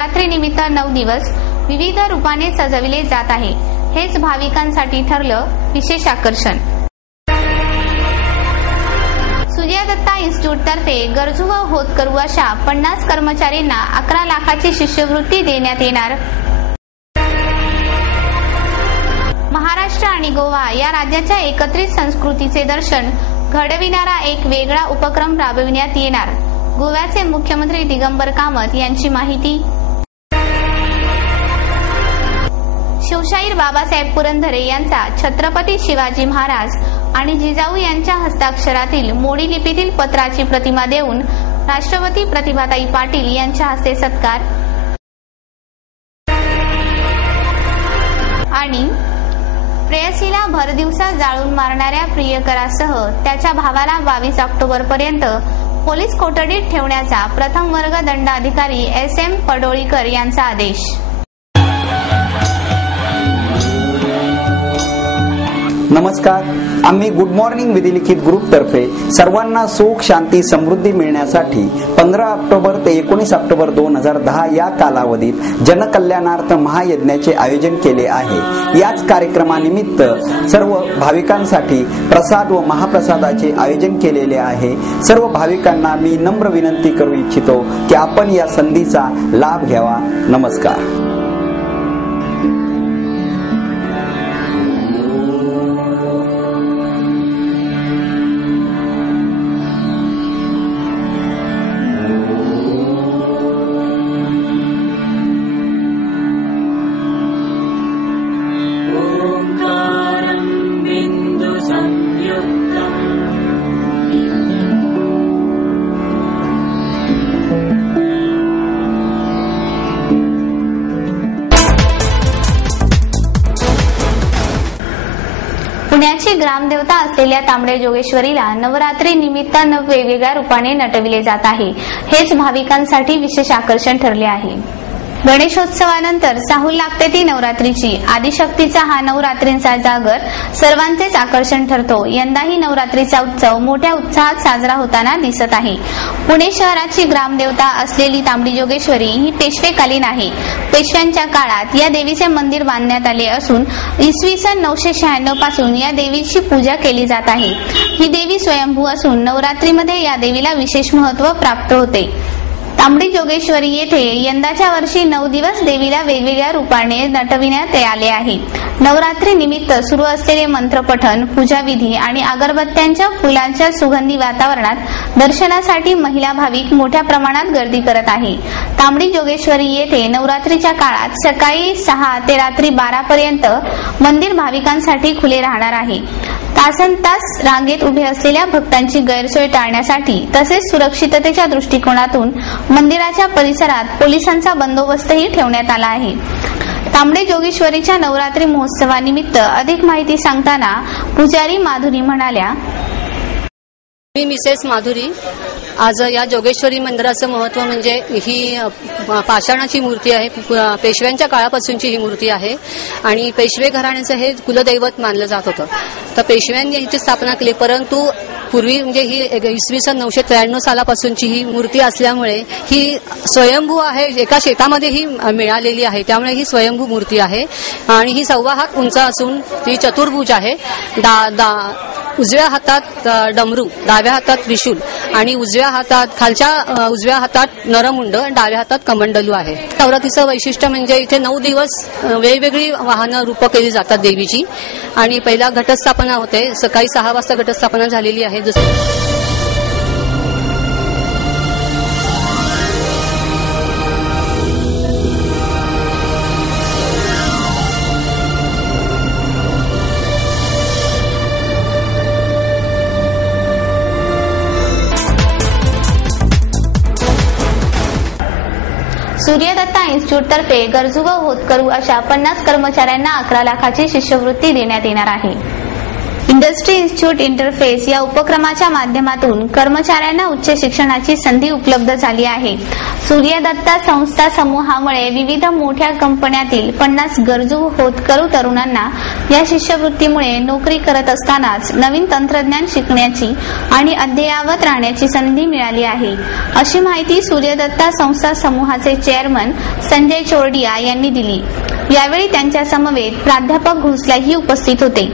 नवरात्रीनिमित्त 9 दिवस विविध रूपाने सजविले जात आहे. हेच भाविकांसाठी ठरलं विशेष आकर्षण. सूर्यदत्ता इन्स्टिट्यूट तर्फे गरजू व होतकरू अशा 50 कर्मचाऱ्यांना 11 लाखाची शिष्यवृत्ती देण्यात येणार. महाराष्ट्र आणि गोवा या राज्याच्या एकत्रित संस्कृतीचे दर्शन घडविणारा एक वेगळा उपक्रम राबविण्यात येणार. गोव्याचे मुख्यमंत्री दिगंबर कामत यांची माहिती. शिवशाहीर बाबासाहेब पुरंदरे यांचा छत्रपती शिवाजी महाराज आणि जिजाऊ यांच्या हस्ताक्षरातील मोडी लिपीतील पत्राची प्रतिमा देऊन राष्ट्रपती प्रतिभाताई पाटील यांच्या हस्ते सत्कार. आणि प्रेयसीला भरदिवसा जाळून मारणाऱ्या प्रियकरासह त्याच्या भावाला 22 ऑक्टोबर पर्यंत पोलीस कोठडीत ठेवण्याचा प्रथम वर्ग दंडाधिकारी SM पडोळीकर यांचा आदेश. नमस्कार. आम्ही गुड मॉर्निंग विधिलिखित ग्रुप तर्फे सर्वांना सुख शांती समृद्धी मिळण्यासाठी 15 ऑक्टोबर ते 19 ऑक्टोबर 2010 या कालावधीत जनकल्याणार्थ महायज्ञाचे आयोजन केले आहे. याच कार्यक्रमानिमित्त सर्व भाविकांसाठी प्रसाद व महाप्रसादाचे आयोजन केलेले आहे. सर्व भाविकांना मी नम्र विनंती करू इच्छितो की आपण या संधीचा लाभ घ्यावा. नमस्कार. पुण्याची ग्रामदेवता असलेल्या तांबडे जोगेश्वरीला नवरात्री निमित्त वेगवेगळ्या रूपाने नटविले जात आहे. हेच भाविकांसाठी विशेष आकर्षण ठरले आहे. गणेशोत्सवानंतर चाहूल लागते ती नवरात्रीची. आदिशक्तीचा हा नवरात्रींचा जागर सर्वांचेच आकर्षण ठरतो. यंदाही नवरात्रीचा उत्सव मोठ्या उत्साहात साजरा होताना दिसत आहे. पुणे शहराची ग्रामदेवता असलेली तांबडी जोगेश्वरी ही पेशवेकालीन आहे. पेशव्यांच्या काळात या देवीचे मंदिर बांधण्यात आले असून इसवी सन 996 पासून या देवीची पूजा केली जात आहे. ही देवी स्वयंभू असून नवरात्रीमध्ये या देवीला विशेष महत्त्व प्राप्त होते. तांबडी जोगेश्वरी येथे यंदाच्या वर्षी 9 दिवस देवीला वेगवेगळ्या रूपाने नटविण्यात आले आहे. नवरात्री निमित्त सुरू असलेले मंत्रपठण, पूजाविधी आणि अगरबत्त्यांच्या फुलांच्या सुगंधी वातावरणात दर्शनासाठी महिला भाविक मोठ्या प्रमाणात गर्दी करत आहे. तांबडी जोगेश्वरी येथे नवरात्रीच्या काळात सकाळी 6 ते रात्री 12 पर्यंत मंदिर भाविकांसाठी खुले राहणार आहे. तासनतास रांगेत उभे असलेल्या भक्तांची गैरसोय टाळण्यासाठी तसेच सुरक्षिततेच्या दृष्टिकोनातून मंदिराच्या परिसरात पोलिसांचा बंदोबस्तही ठेवण्यात आला आहे. तांबडे जोगेश्वरीच्या नवरात्री महोत्सवानिमित्त अधिक माहिती सांगताना पुजारी माधुरी म्हणाल्या. मी मिसेस माधुरी. आज या जोगेश्वरी मंदिराचं महत्त्व म्हणजे ही पाषाणाची मूर्ती आहे. पेशव्यांच्या काळापासूनची ही मूर्ती आहे आणि पेशवे घराण्याचं हे कुलदैवत मानलं जात होतं. तर पेशव्यांनी याची स्थापना केली, परंतु पूर्वी म्हणजे ही इसवी सन 993 सालापासूनची ही मूर्ती असल्यामुळे ही स्वयंभू आहे. एका शेतामध्ये ही मिळालेली आहे, त्यामुळे ही स्वयंभू मूर्ती आहे आणि ही 1.25 हात उंच असून ती चतुर्भुज आहे. उजव्या हातात डमरू, डाव्या हातात त्रिशूल आणि खालच्या उजव्या हातात नरमुंड, डाव्या हातात कमंडलू आहे. नवरात्रीचं वैशिष्ट्य म्हणजे इथे 9 दिवस वेगवेगळी वाहनं रूपं केली जातात देवीची आणि पहिला घटस्थापना होते. सकाळी 6 वाजता घटस्थापना झालेली आहे. सूर्यदत्ता इन्स्टिट्यूट तर्फे गरजू व होतकरू अशा 50 कर्मचाऱ्यांना 11 लाखाची शिष्यवृत्ती देण्यात येणार आहे. इंडस्ट्री इन्स्टिट्यूट इंटरफेस या उपक्रमाच्या माध्यमातून कर्मचाऱ्यांना उच्च शिक्षणाची संधी उपलब्ध झाली आहे. सूर्यदत्ता संस्था समूहामुळे विविध मोठ्या कंपन्यातील 50 गरजू होतकरू तरुणांना या शिष्यवृत्तीमुळे नोकरी करत असतानाच नवीन तंत्रज्ञान शिकण्याची आणि अद्ययावत राहण्याची संधी मिळाली आहे, अशी माहिती सूर्यदत्ता संस्था समूहाचे चेअरमन संजय चोरडिया यांनी दिली. यावेळी त्यांच्या समवेत प्राध्यापक घोसलाही उपस्थित होते.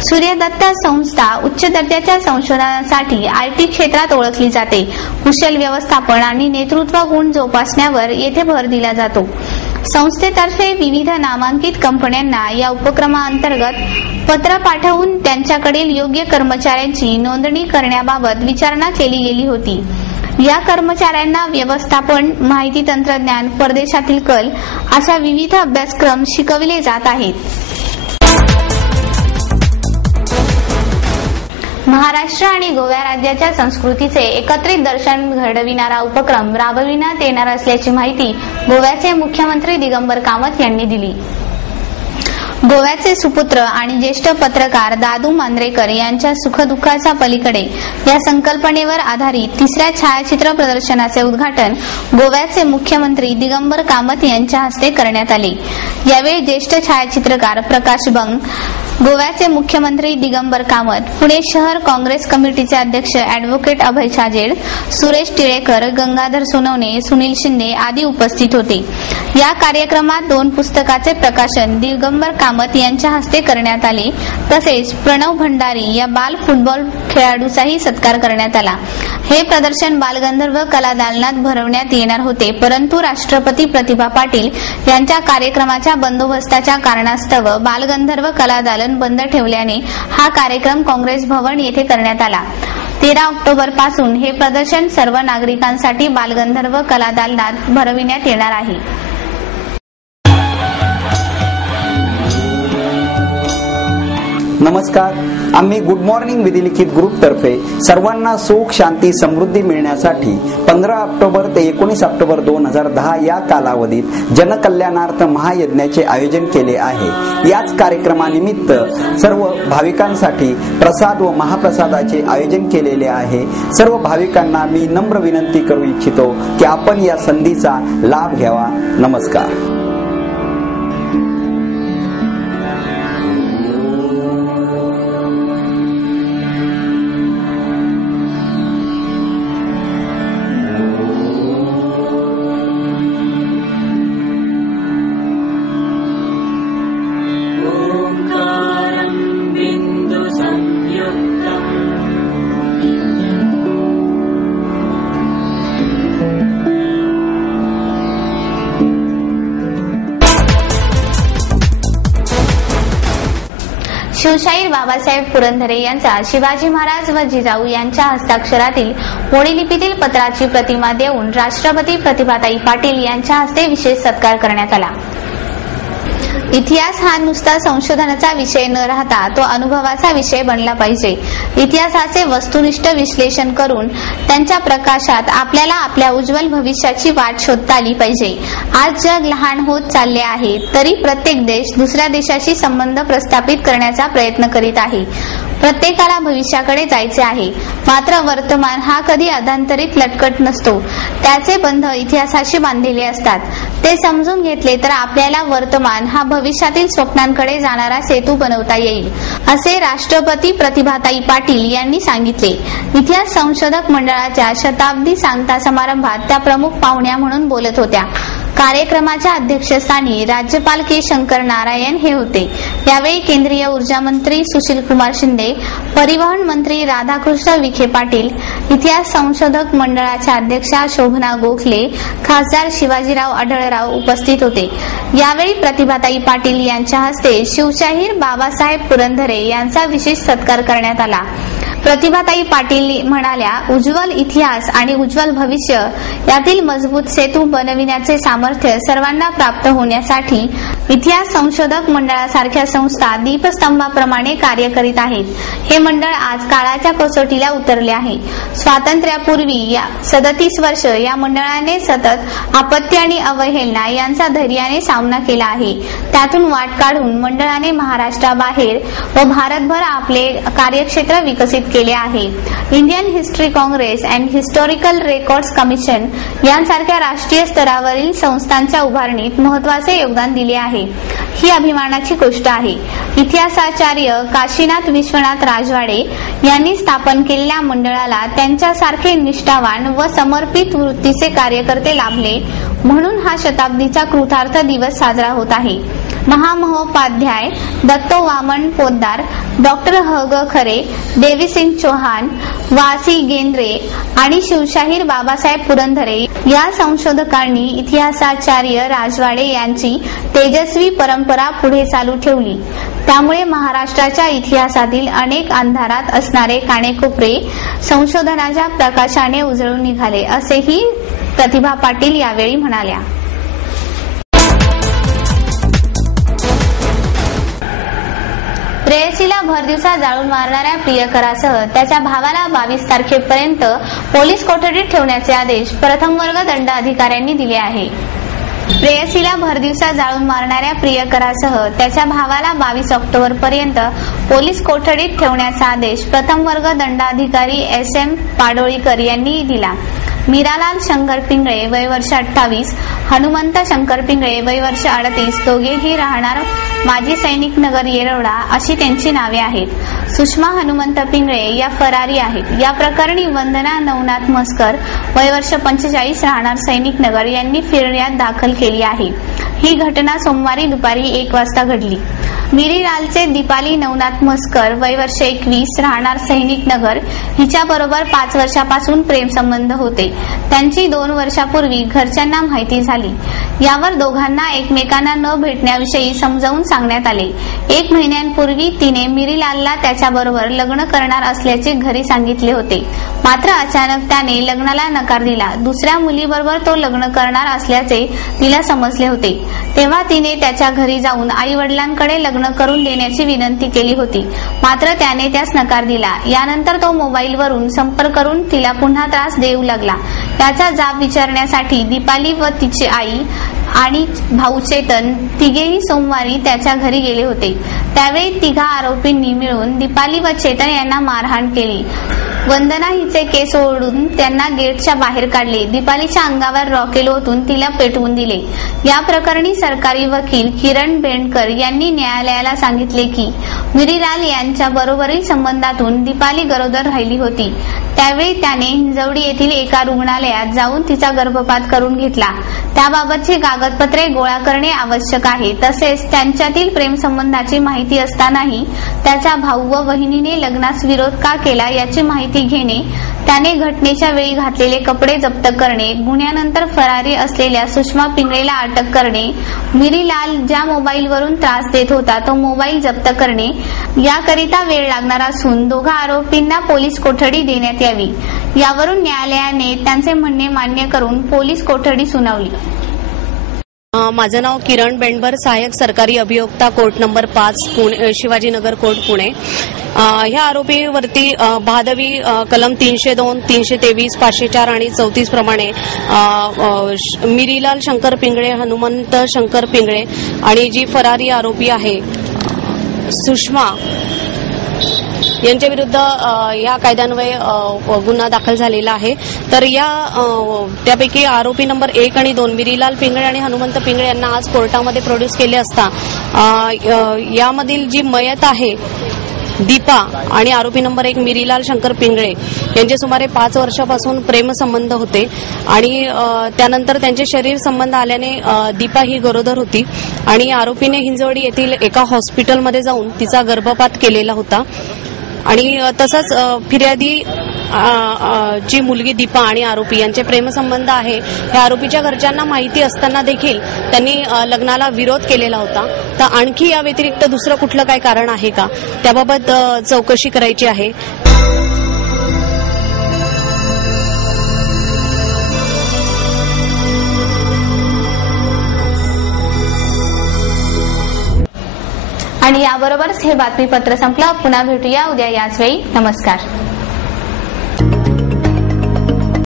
सूर्यदत्ता संस्था उच्च दर्जाच्या संशोधनासाठी आयटी क्षेत्रात ओळखली जाते. कुशल व्यवस्थापन आणि नेतृत्व गुण जोपासण्यावर येथे भर दिला जातो. संस्थेतर्फे विविध नामांकित कंपन्यांना या उपक्रमाअंतर्गत पत्र पाठवून त्यांच्याकडील योग्य कर्मचाऱ्यांची नोंदणी करण्याबाबत विचारणा केली गेली होती. या कर्मचाऱ्यांना व्यवस्थापन, माहिती तंत्रज्ञान, परदेशातील कल अशा विविध अभ्यासक्रम शिकविले जात आहेत. महाराष्ट्र आणि गोवा राज्याच्या संस्कृतीचे एकत्रित दर्शन घडविणारा उपक्रम राबविण्यात येणार असल्याची माहिती गोव्याचे मुख्यमंत्री दिगंबर कामत यांनी दिली. गोव्याचे सुपुत्र आणि ज्येष्ठ पत्रकार दादू मांद्रेकर यांच्या सुखदुःखाच्या पलीकडे या संकल्पनेवर आधारित तिसऱ्या छायाचित्र प्रदर्शनाचे उद्घाटन गोव्याचे मुख्यमंत्री दिगंबर कामत यांच्या हस्ते करण्यात आले. यावेळी ज्येष्ठ छायाचित्रकार प्रकाश बंग, गोव्याचे मुख्यमंत्री दिगंबर कामत, पुणे शहर काँग्रेस कमिटीचे अध्यक्ष अॅडव्होकेट अभय छाजेड, सुरेश टिळेकर, गंगाधर सोनवणे, सुनील शिंदे आदी उपस्थित होते. या कार्यक्रमात 2 पुस्तकाचे प्रकाशन दिगंबर कामत यांच्या हस्ते करण्यात आले. तसेच प्रणव भंडारी या बाल फुटबॉल खेळाडूचाही सत्कार करण्यात आला. हे प्रदर्शन बालगंधर्व कला दालनात भरवण्यात येणार होते, परंतु राष्ट्रपती प्रतिभा पाटील यांच्या कार्यक्रमाच्या बंदोबस्ताच्या कारणास्तव बालगंधर्व कला दालन बंद ठेवल्याने हा कार्यक्रम काँग्रेस भवन येथे करण्यात आला. 13 ऑक्टोबर पासून हे प्रदर्शन सर्व नागरिकांसाठी बालगंधर्व कला दालनात भरविण्यात येणार आहे. नमस्कार. आम्ही गुड मॉर्निंग विधिलिखित ग्रुप तर्फे सर्वांना सुख, शांती, समृद्धी मिळण्यासाठी 15 ऑक्टोबर ते 19 ऑक्टोबर 2010 या कालावधीत जनकल्याणार्थ महायज्ञाचे आयोजन केले आहे. याच कार्यक्रमानिमित्त सर्व भाविकांसाठी प्रसाद व महाप्रसादाचे आयोजन केलेले आहे. सर्व भाविकांना मी नम्र विनंती करू इच्छितो की आपण या संधीचा लाभ घ्यावा. नमस्कार. शिवशाहीर बाबासाहेब पुरंदरे यांचा शिवाजी महाराज व जिजाऊ यांच्या हस्ताक्षरातील मोडी लिपीतील पत्राची प्रतिमा देऊन राष्ट्रपती प्रतिभाताई पाटील यांच्या हस्ते विशेष सत्कार करण्यात आला. इतिहास हा नुसता संशोधनाचा विषय न राहता तो अनुभवाचा विषय बनला पाहिजे. इतिहासाचे वस्तुनिष्ठ विश्लेषण करून त्यांच्या प्रकाशात आपल्याला आपल्या उज्ज्वल भविष्याची वाट शोधता आली पाहिजे. आज जग लहान होत चालले आहे, तरी प्रत्येक देश दुसऱ्या देशाशी संबंध प्रस्थापित करण्याचा प्रयत्न करीत आहे. प्रत्येकाला भविष्याकडे जायचे आहे, मात्र वर्तमान हा कधी अधांतरित लटकत नसतो. त्याचे बंध इतिहासाशी बांधलेले असतात. ते समजून घेतले तर आपल्याला वर्तमान हा भविष्यातील स्वप्नांकडे जाणारा सेतू बनवता येईल, असे राष्ट्रपती प्रतिभाताई पाटील यांनी सांगितले. इतिहास संशोधक मंडळाच्या शताब्दी सांगता समारंभात त्या प्रमुख पाहुण्या म्हणून बोलत होत्या. कार्यक्रमाच्या अध्यक्षस्थानी राज्यपाल के शंकर नारायण हे होते. यावेळी केंद्रीय ऊर्जा मंत्री सुशील कुमार शिंदे, परिवहन मंत्री राधाकृष्ण विखे पाटील, इतिहास संशोधक मंडळाच्या अध्यक्षा शोभना गोखले, खासदार शिवाजीराव आढळराव उपस्थित होते. यावेळी प्रतिभाताई पाटील यांच्या हस्ते शिवशाहीर बाबासाहेब पुरंदरे यांचा विशेष सत्कार करण्यात आला. प्रतिभाताई पाटील म्हणाल्या, उज्ज्वल इतिहास आणि उज्ज्वल भविष्य यातील मजबूत सेतू बनविण्याचे सामर्थ्य सर्वांना प्राप्त होण्यासाठी इतिहास संशोधक मंडळासारख्या संस्था दीपस्तंभाप्रमाणे कार्य करीत आहेत. हे मंडळ आज काळाच्या कसोटीला उतरले आहे. स्वातंत्र्यापूर्वी 37 वर्ष या मंडळाने सतत आपत्ती आणि अवहेलना यांचा धैर्याने सामना केला आहे. त्यातून वाट काढून मंडळाने महाराष्ट्राबाहेर व भारतभर आपले कार्यक्षेत्र विकसित केले आहे. Indian history Congress and historical records commission यांसारख्या राष्ट्रीय स्तरावरील संस्थांच्या उभारणीत महत्वाचे योगदान दिले आहे. ही अभिमानाची गोष्ट आहे. इतिहासाचार्य काशीनाथ विश्वनाथ राजवाडे यांनी स्थापन केलेल्या मंडळाला त्यांच्यासारखे निष्ठावान व समर्पित वृत्तीचे कार्यकर्ते लाभले, म्हणून हा शताब्दीचा कृतार्थ दिवस साजरा होत आहे. महामहोपाध्याय दत्तो वामन पोद्दार, डॉक्टर ह ग खरे, देवीसिंग चौहान, वासी गेंद्रे आणि शिवशाहीर बाबासाहेब पुरंदरे या संशोधकांनी इतिहासाचार्य राजवाडे यांची तेजस्वी परंपरा पुढे चालू ठेवली. त्यामुळे महाराष्ट्राच्या इतिहासातील अनेक अंधारात असणारे कानेकोपरे संशोधनाच्या प्रकाशाने उजळून निघाले, असेही प्रतिभा पाटील यावेळी म्हणाल्या. प्रेयसीला भरदिवसा जाळून मारणाऱ्या प्रियकरासह त्याच्या भावाला 22 तारखेपर्यंत पोलीस कोठडीत ठेवण्याचे आदेश प्रथम वर्ग दंड अधिकाऱ्यांनी दिले आहे. प्रेयसीला भरदिवसा जाळून मारणाऱ्या प्रियकरासह त्याच्या भावाला 22 ऑक्टोबरपर्यंत पोलीस कोठडीत ठेवण्याचा आदेश प्रथम वर्ग दंडाधिकारी SM पाडोळीकर यांनी दिला. मीरालाल शंकर पिंगळे वय वर्ष 28, हनुमंत शंकर पिंगळे वय वर्ष 38, दोघेही राहणार माजी सैनिक नगर येरवडा अशी त्यांची नावे आहेत. सुषमा हनुमंत पिंगळे या फरारी आहेत. या प्रकरणी वंदना नवनाथ मस्कर वय वर्ष 45 राहणार सैनिक नगर यांनी फिर्याद दाखल केली आहे. ही घटना सोमवारी दुपारी 1 वाजता घडली. मिरीलालचे दीपाली नवनाथ मस्कर वय वर्ष 21 राहणार सैनिक नगर हिच्याबरोबर 5 वर्षापासून प्रेमसंबंध होते. त्यांची 2 वर्षापूर्वी घरच्यांना माहिती झाली. यावर दोघांना एकमेकांना न भेटण्याविषयी समजावून सांगण्यात आले. 1 महिन्यांपूर्वी तिने मिरीलालला त्याच्याबरोबर लग्न करणार असल्याचे घरी सांगितले होते. मात्र अचानक त्याने लग्नाला नकार दिला. दुसऱ्या मुलीबरोबर तो लग्न करणार असल्याचे तिला समजले होते. तेव्हा तिने त्याच्या घरी जाऊन आई वडिलांकडे लग्न करून देण्याची विनंती केली होती. मात्र त्याने त्यास नकार दिला. यानंतर तो मोबाईलवरून संपर्क करून तिला पुन्हा त्रास देऊ लागला. त्याचा जाब विचारण्यासाठी दीपाली व तिची आई आणि भाऊ चेतन तिघेही सोमवारी त्याच्या घरी गेले होते. त्यावेळी तिघा आरोपींनी मिळून दीपाली व चेतन यांना मारहाण केली. वंदना हिचे केस ओढून त्यांना गेटच्या बाहेर काढले. दीपालीच्या अंगावर रॉकेल ओतून तिला पेटवून दिले. या प्रकरणी सरकारी वकील किरण बेंडकर यांनी न्यायालयाला सांगितले की मिरीलाल यांच्या बरोबरील संबंधातून दीपाली गरोदर राहिली होती. त्यावेळी त्याने हिंजवडी येथील एका रुग्णालयात जाऊन तिचा गर्भपात करून घेतला. त्याबाबतची कागदपत्रे गोळा करणे आवश्यक आहे. तसेच त्यांच्यातील प्रेमसंबंधाची माहिती असतानाही त्याचा भाऊ व बहिणीने लग्नास विरोध का केला याची माहिती घेणे, त्याने घटनेच्या वेळी घातलेले कपडे जप्त करणे, गुन्ह्यानंतर फरारी असलेल्या सुषमा पिंगळेला अटक करणे, मिरीलाल ज्या मोबाईलवरून त्रास देत होता तो मोबाईल जप्त करणे याकरिता वेळ लागणार असून दोघा आरोपींना पोलीस कोठडी देण्यात यावी. यावरून न्यायालयाने त्यांचे म्हणणे मान्य करून पोलीस कोठडी सुनावली. माझं नाव किरण बेंडबर, सहाय्यक सरकारी अभियोक्ता court number 5 Pune, Shivajinagar court Pune. ह्या आरोपीवरती भादवी कलम 302, 323, 504 आणि 34 प्रमाणे मिरीलाल शंकर पिंगळे, हनुमंत शंकर पिंगळे आणि जी फरारी आरोपी आहे सुषमा यांच्या विरुद्ध या कायद्यान्वये गुन्हा दाखल झालेला आहे. तर त्यापैकी आरोपी नंबर 1 आणि 2 मिरीलाल पिंगळे आणि हनुमंत पिंगळे यांना आज कोर्टामध्ये प्रोड्यूस केले असता यामधील जी मयत आहे दीपा आणि आरोपी नंबर 1 मिरीलाल शंकर पिंगळे यांचे सुमारे 5 वर्षापासून प्रेमसंबंध होते आणि त्यानंतर त्यांचे शरीर संबंध आल्याने दीपा ही गरोदर होती आणि आरोपीने हिंजवडी येथील एका हॉस्पिटलमध्ये जाऊन तिचा गर्भपात केलेला होता. आणि तसंच फिर्यादी जी मुलगी दीपा आणि आरोपी यांचे प्रेमसंबंध आहे ह्या आरोपीच्या घरच्यांना माहिती असताना देखील त्यांनी लग्नाला विरोध केलेला होता. तर आणखी या व्यतिरिक्त दुसरं कुठलं काय कारण आहे का त्याबाबत चौकशी करायची आहे. आणि याबरोबरच हे बातमीपत्र संपलं. पुन्हा भेटूया उद्या याच वेळी. नमस्कार.